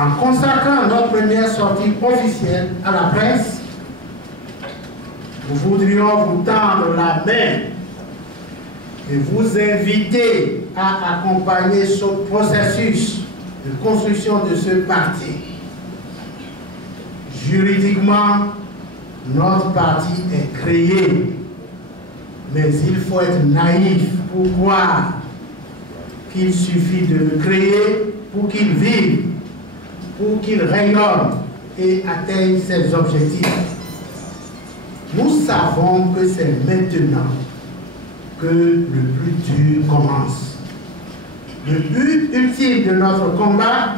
En consacrant notre première sortie officielle à la presse, nous voudrions vous tendre la main et vous inviter à accompagner ce processus de construction de ce parti. Juridiquement, notre parti est créé, mais il faut être naïf pour croire qu'il suffit de le créer pour qu'il vive, pour qu'il rayonne et atteigne ses objectifs. Nous savons que c'est maintenant que le plus dur commence. Le but ultime de notre combat,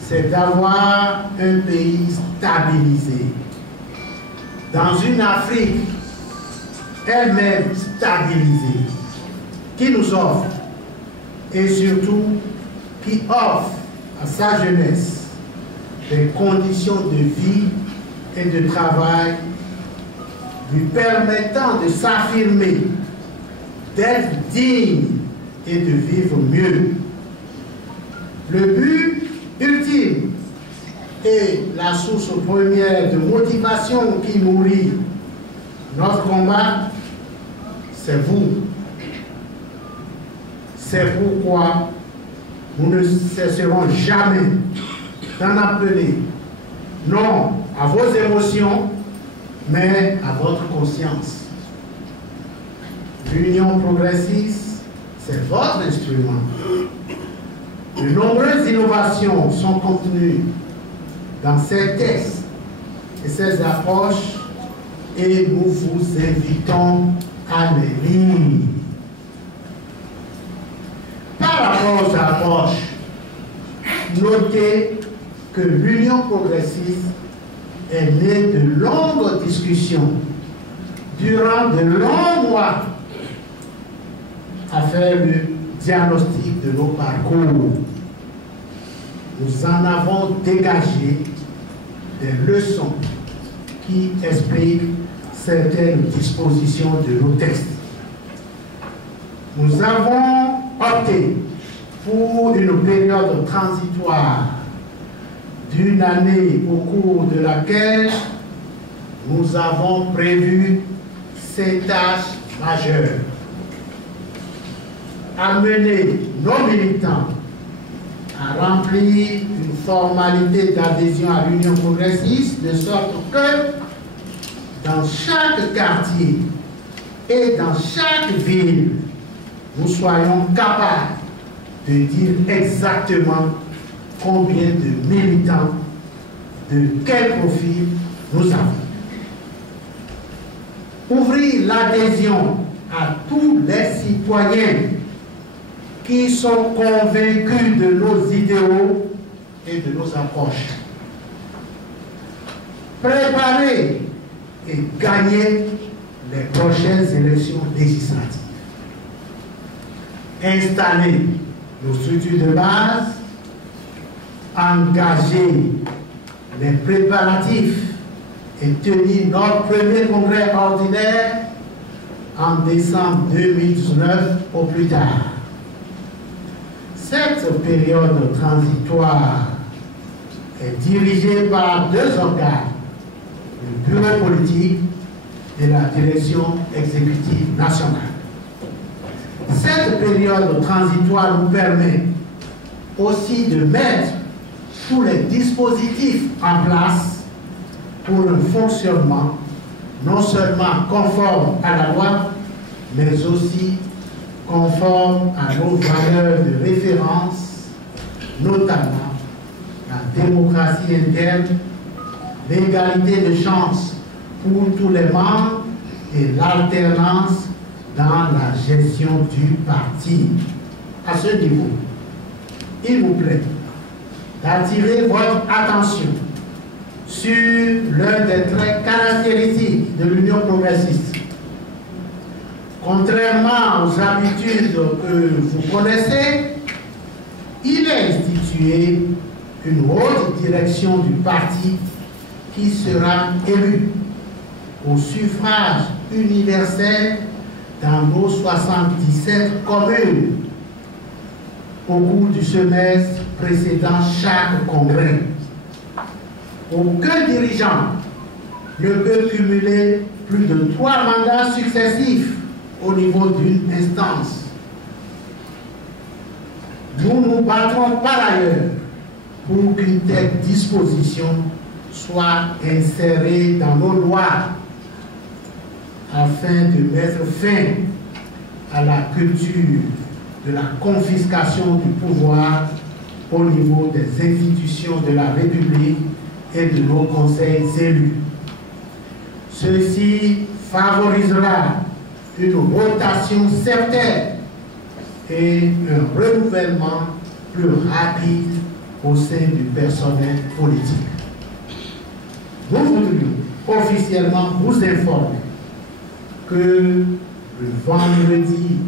c'est d'avoir un pays stabilisé, dans une Afrique elle-même stabilisée, qui nous offre, et surtout qui offre à sa jeunesse des conditions de vie et de travail lui permettant de s'affirmer, d'être digne et de vivre mieux. Le but ultime et la source première de motivation qui nourrit notre combat, c'est vous. C'est pourquoi nous ne cesserons jamais d'en appeler, non à vos émotions, mais à votre conscience. L'Union progressiste, c'est votre instrument. De nombreuses innovations sont contenues dans ces textes et ces approches, et nous vous invitons à les lire. Par rapport aux approches, notez que l'Union progressiste est née de longues discussions durant de longs mois à faire le diagnostic de nos parcours. Nous en avons dégagé des leçons qui expliquent certaines dispositions de nos textes. Nous avons opté pour une période transitoire d'une année au cours de laquelle nous avons prévu 7 tâches majeures. Amener nos militants à remplir une formalité d'adhésion à l'Union progressiste, de sorte que dans chaque quartier et dans chaque ville, nous soyons capables de dire exactement combien de militants, de quel profil nous avons. Ouvrir l'adhésion à tous les citoyens qui sont convaincus de nos idéaux et de nos approches. Préparer et gagner les prochaines élections législatives. Installer nos structures de base, engager les préparatifs et tenir notre premier congrès ordinaire en décembre 2019 au plus tard. Cette période transitoire est dirigée par 2 organes, le bureau politique et la direction exécutive nationale. Cette période transitoire nous permet aussi de mettre tous les dispositifs en place pour un fonctionnement non seulement conforme à la loi, mais aussi conforme à nos valeurs de référence, notamment la démocratie interne, l'égalité de chance pour tous les membres et l'alternance dans la gestion du parti. À ce niveau, il vous plaît d'attirer votre attention sur l'un des traits caractéristiques de l'Union progressiste. Contrairement aux habitudes que vous connaissez, il est institué une haute direction du parti qui sera élue au suffrage universel dans nos 77 communes. au cours du semestre précédant chaque congrès. Aucun dirigeant ne peut cumuler plus de 3 mandats successifs au niveau d'une instance. Nous nous battrons par ailleurs pour qu'une telle disposition soit insérée dans nos lois afin de mettre fin à la culture de la confiscation du pouvoir au niveau des institutions de la République et de nos conseils élus. Ceci favorisera une rotation certaine et un renouvellement plus rapide au sein du personnel politique. Nous voudrions officiellement vous informer que le vendredi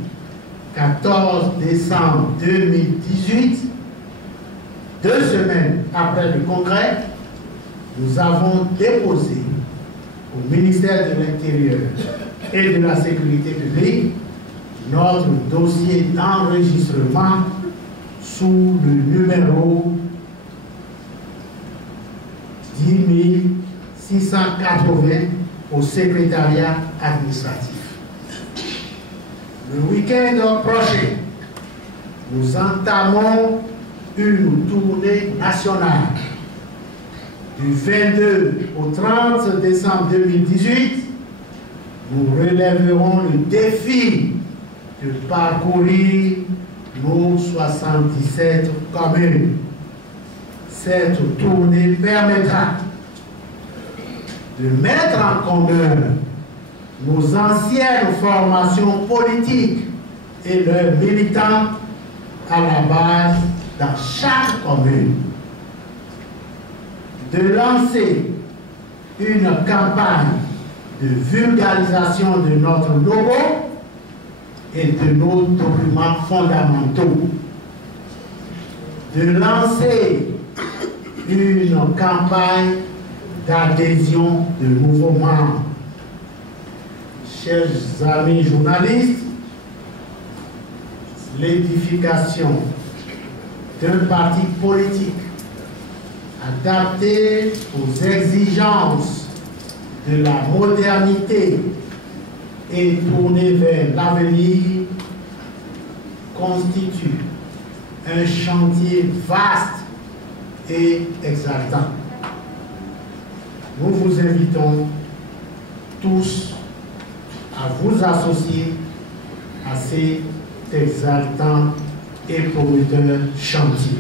14 décembre 2018, 2 semaines après le congrès, nous avons déposé au ministère de l'Intérieur et de la Sécurité publique notre dossier d'enregistrement sous le numéro 10680 au secrétariat administratif. Le week-end prochain, nous entamons une tournée nationale. Du 22 au 30 décembre 2018, nous relèverons le défi de parcourir nos 77 communes. Cette tournée permettra de mettre en commun nos anciennes formations politiques et leurs militants à la base dans chaque commune, de lancer une campagne de vulgarisation de notre logo et de nos documents fondamentaux, de lancer une campagne d'adhésion de nouveaux membres. Chers amis journalistes, l'édification d'un parti politique adapté aux exigences de la modernité et tourné vers l'avenir constitue un chantier vaste et exaltant. Nous vous invitons tous à vous associer à cet exaltant et prometteur chantier.